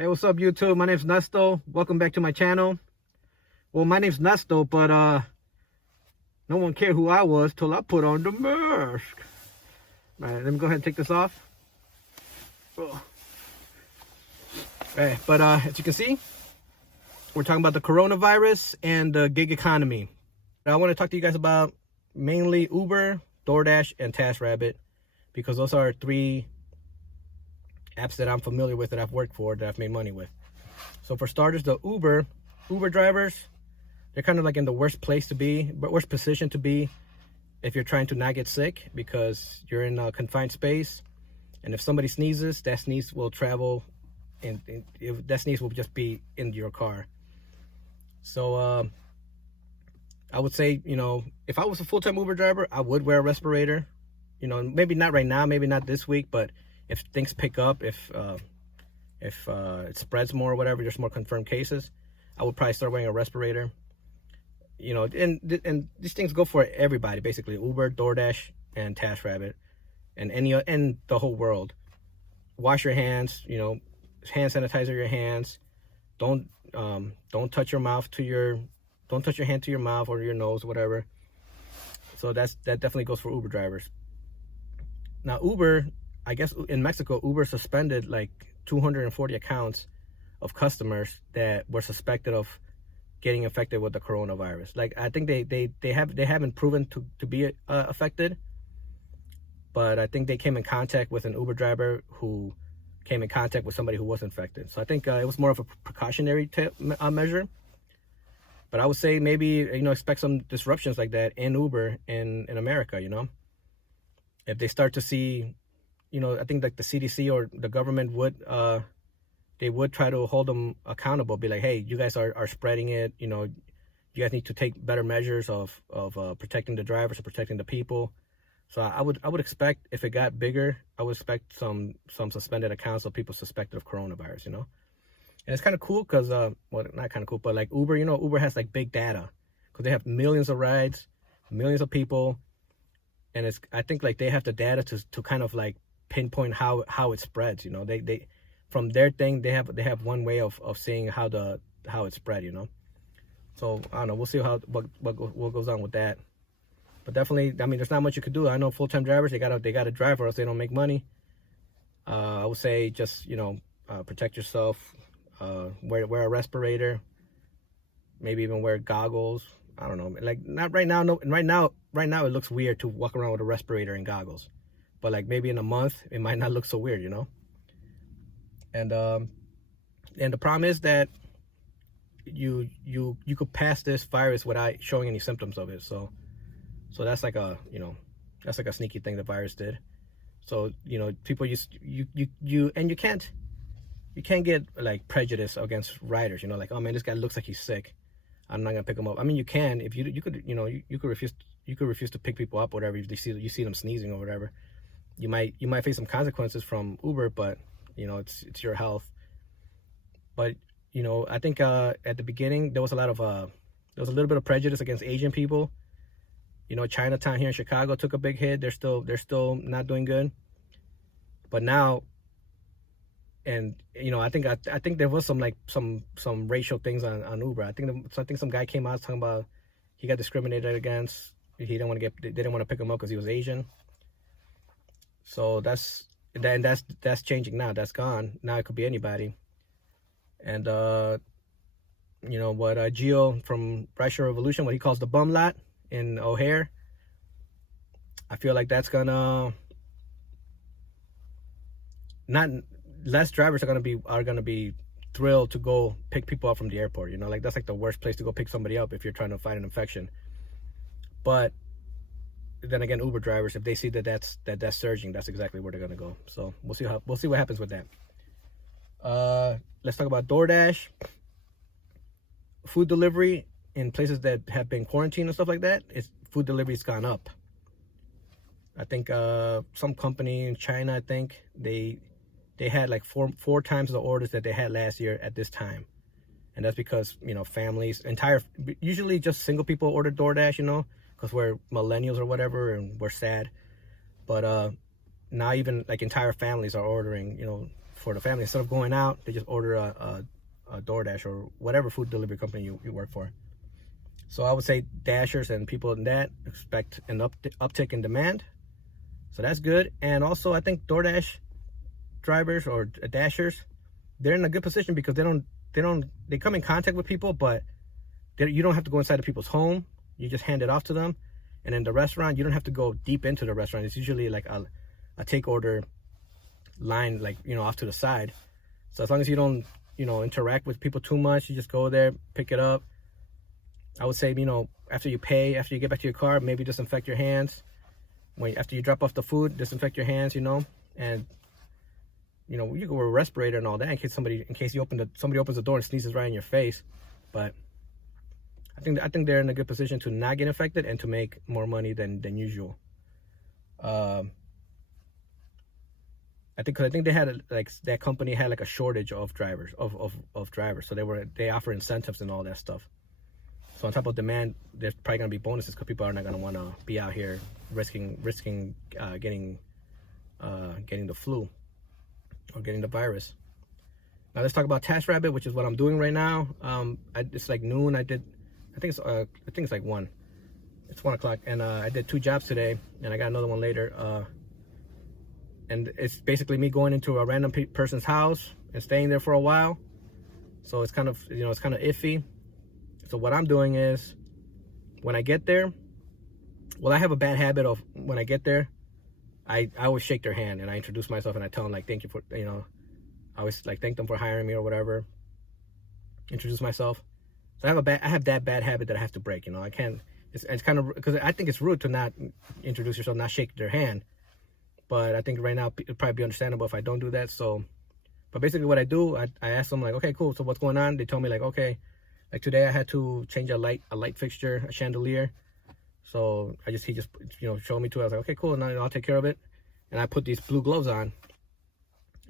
Hey, what's up, YouTube? My name's Nesto. Welcome back to my channel. Well, my name's Nesto, but no one cared who I was till I put on the mask. All right, let me go ahead and take this off. Oh. All right, but as you can see, we're talking about the coronavirus and the gig economy. I want to talk to you guys about mainly Uber, Doordash, and Taskrabbit, because those are three apps that I'm familiar with, that I've worked for, that I've made money with. So for starters, the Uber drivers, they're kind of like in the worst place to be, but worst position to be if you're trying to not get sick, because you're in a confined space, and if somebody sneezes, that sneeze will travel, and if that sneeze will just be in your car. So I would say, if I was a full-time Uber driver, I would wear a respirator. Maybe not right now, maybe not this week, but if things pick up, if it spreads more or whatever, there's more confirmed cases, I would probably start wearing a respirator. And these things go for everybody, basically. Uber, DoorDash, and Taskrabbit, and the whole world. Wash your hands. Hand sanitizer your hands. Don't touch your mouth don't touch your hand to your mouth or your nose, whatever. So that definitely goes for Uber drivers. Now Uber, I guess in Mexico, Uber suspended like 240 accounts of customers that were suspected of getting infected with the coronavirus. Like, I think they haven't proven to be affected, but I think they came in contact with an Uber driver who came in contact with somebody who was infected. So I think it was more of a precautionary measure. But I would say maybe expect some disruptions like that in Uber in America. If they start to see, I think like the CDC or the government would try to hold them accountable, be like, hey, you guys are spreading it. You guys need to take better measures of protecting the drivers or protecting the people. So I would expect, if it got bigger, I would expect some suspended accounts of people suspected of coronavirus. And it's kind of cool because well, not kind of cool, but like Uber, Uber has like big data, because they have millions of rides, millions of people, and I think like they have the data to kind of like pinpoint how it spreads. They from their thing, they have one way of seeing how it spread. So I don't know, we'll see what goes on with that. But definitely, I mean, there's not much you could do. I know full-time drivers, they gotta drive, or else they don't make money. I would say just protect yourself. Wear a respirator, maybe even wear goggles. I don't know, like not right now. No, right now it looks weird to walk around with a respirator and goggles, but like maybe in a month it might not look so weird, And the problem is that you could pass this virus without showing any symptoms of it. So that's like a sneaky thing the virus did. So people you can't get like prejudice against riders, like, oh man, this guy looks like he's sick, I'm not gonna pick him up. I mean, you can, if you could refuse to pick people up, whatever, if you see them sneezing or whatever. You might face some consequences from Uber, but it's your health. But I think at the beginning there was a little bit of prejudice against Asian people. Chinatown here in Chicago took a big hit. They're still not doing good. But now, and I think there was some racial things on Uber. I think some guy came out talking about he got discriminated against. They didn't want to pick him up because he was Asian. So that's changing now. That's gone. Now it could be anybody. And what Gio from Russian Revolution, what he calls the bum lot in O'Hare, I feel like that's gonna not. Less drivers are gonna be thrilled to go pick people up from the airport. Like, that's like the worst place to go pick somebody up if you're trying to fight an infection. But then again, Uber drivers, if they see that's surging, that's exactly where they're gonna go. So we'll see what happens with that. Let's talk about DoorDash. Food delivery in places that have been quarantined and stuff like that, food delivery's gone up. I think some company in China, I think they had like four times the orders that they had last year at this time. And that's because, families, usually just single people order DoorDash, because we're millennials or whatever, and we're sad. But now even like entire families are ordering, for the family. Instead of going out, they just order a Doordash or whatever food delivery company you work for. So I would say Dashers and people in that expect an uptick in demand. So that's good. And also I think DoorDash drivers or Dashers, they're in a good position because they come in contact with people, but you don't have to go inside of people's home. You just hand it off to them. And in the restaurant, you don't have to go deep into the restaurant. It's usually like a take order line, like, off to the side. So as long as you don't, interact with people too much, you just go there, pick it up. I would say, after you pay, after you get back to your car, maybe disinfect your hands. After you drop off the food, disinfect your hands, and you go with a respirator and all that in case somebody opens the door and sneezes right in your face. But I think they're in a good position to not get infected and to make more money than usual. I think they had that company had like a shortage of drivers of drivers, so they offer incentives and all that stuff. So on top of demand, there's probably gonna be bonuses because people are not gonna want to be out here risking getting the flu or getting the virus. Now let's talk about Taskrabbit, which is what I'm doing right now. It's like noon. I think it's like 1. It's 1 o'clock, and I did 2 jobs today, and I got another one later. And it's basically me going into a random person's house and staying there for a while. So it's kind of iffy. So what I'm doing is, when I get there, I have a bad habit of when I get there, I always shake their hand and I introduce myself and I tell them like, thank you for, I always like thank them for hiring me or whatever. Introduce myself. So I have that bad habit that I have to break. I can't. It's kind of, because I think it's rude to not introduce yourself, not shake their hand. But I think right now it'd probably be understandable if I don't do that. So, but basically what I do, I ask them like, okay, cool. So what's going on? They tell me like, okay, like today I had to change a light fixture, a chandelier. So he just showed me to it. I was like, okay, cool. Now I'll take care of it. And I put these blue gloves on.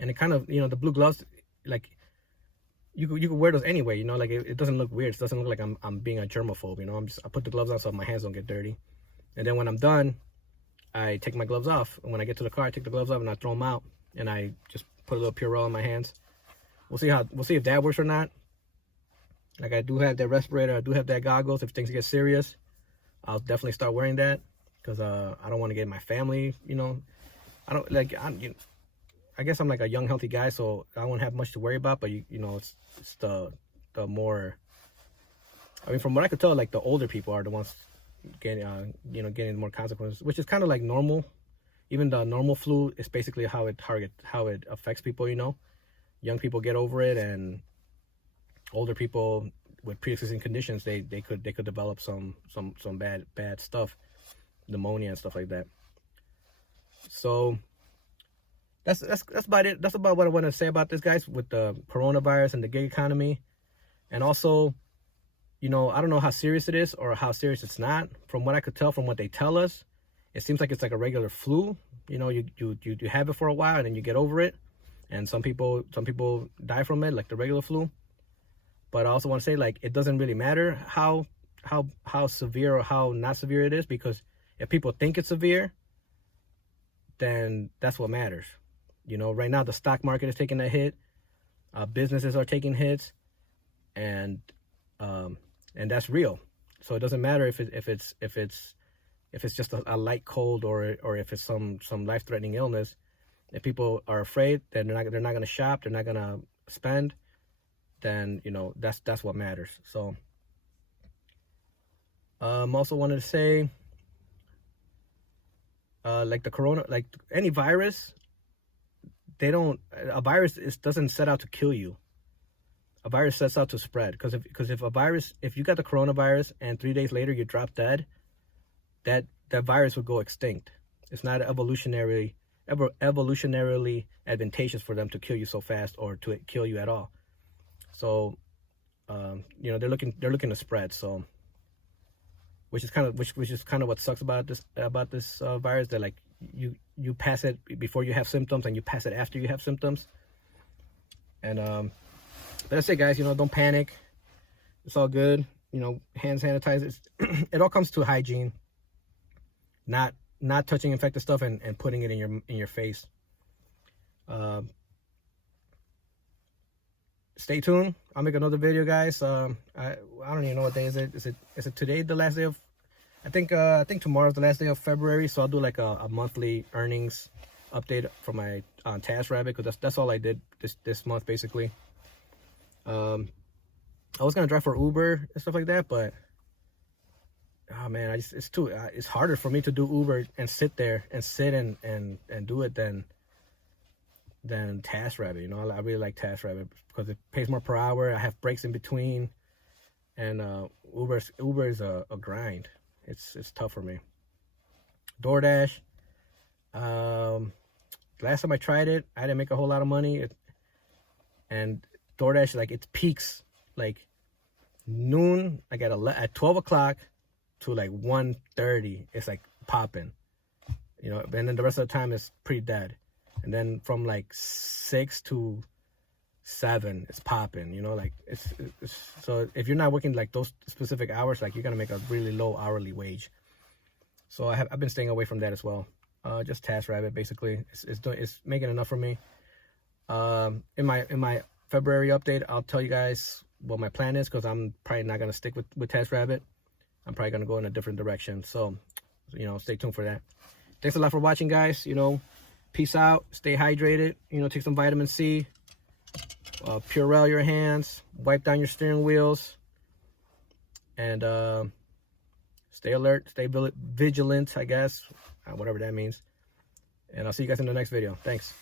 And it kind of, the blue gloves, like you could wear those anyway. Like it doesn't look weird. It doesn't look like I'm being a germaphobe. I put the gloves on so my hands don't get dirty. And then when I'm done, I take my gloves off, and when I get to the car, I take the gloves off and I throw them out, and I just put a little Purell in my hands. We'll see if that works or not. Like I do have that respirator, I do have that goggles. If things get serious, I'll definitely start wearing that because I don't want to get my family. I don't like. I guess I'm like a young, healthy guy, so I won't have much to worry about. But it's the more. I mean, from what I could tell, like the older people are the ones getting more consequences, which is kind of like normal. Even the normal flu is basically how it affects people. Young people get over it, and older people with pre-existing conditions, they could develop some bad stuff, pneumonia and stuff like that. So that's about it. That's about what I want to say about this, guys, with the coronavirus and the gig economy. And also, I don't know how serious it is or how serious it's not. From what I could tell, from what they tell us, it seems like it's like a regular flu. You have it for a while and then you get over it. And some people die from it, like the regular flu. But I also want to say, like, it doesn't really matter how severe or how not severe it is, because if people think it's severe, then that's what matters. Right now the stock market is taking a hit. Businesses are taking hits, and that's real. So it doesn't matter if it's just a light cold or if it's some life-threatening illness. If people are afraid, then they're not going to shop, they're not going to spend. Then that's what matters. So also wanted to say, like the corona, like any virus, a virus doesn't set out to kill you. A virus sets out to spread, because if you got the coronavirus and 3 days later you drop dead, that virus would go extinct. It's not evolutionarily advantageous for them to kill you so fast or to kill you at all. So they're looking to spread. So which is kind of what sucks about this virus, that like you pass it before you have symptoms and you pass it after you have symptoms. And that's it, guys. Don't panic. It's all good. Hand sanitizers. It all comes to hygiene. Not touching infected stuff and putting it in your face. stay tuned. I'll make another video, guys. I don't even know what day is it. Is it today the last day of? I think tomorrow's the last day of February, so I'll do like a monthly earnings update for my Taskrabbit, because that's all I did this month basically. I was gonna drive for Uber and stuff like that, but oh man, it's harder for me to do Uber and sit and do it than Taskrabbit. You know, I really like Taskrabbit because it pays more per hour. I have breaks in between, and Uber is a grind. It's tough for me. Doordash. Last time I tried it, I didn't make a whole lot of money. And DoorDash, like, it peaks like noon, like at 12 o'clock to like 1:30. It's like popping, you know, and then the rest of the time is pretty dead. And then from like 6 to 7, it's popping, you know, like it's so if you're not working like those specific hours, like, you're gonna make a really low hourly wage. So I've been staying away from that as well. Just Taskrabbit basically. It's making enough for me. In my February update, I'll tell you guys what my plan is, because I'm probably not gonna stick with Taskrabbit. I'm probably gonna go in a different direction. So, you know, stay tuned for that. Thanks a lot for watching, guys. You know, peace out. Stay hydrated. You know, take some vitamin C. Purell your hands. Wipe down your steering wheels. And stay alert. Stay vigilant, I guess. Whatever that means. And I'll see you guys in the next video. Thanks.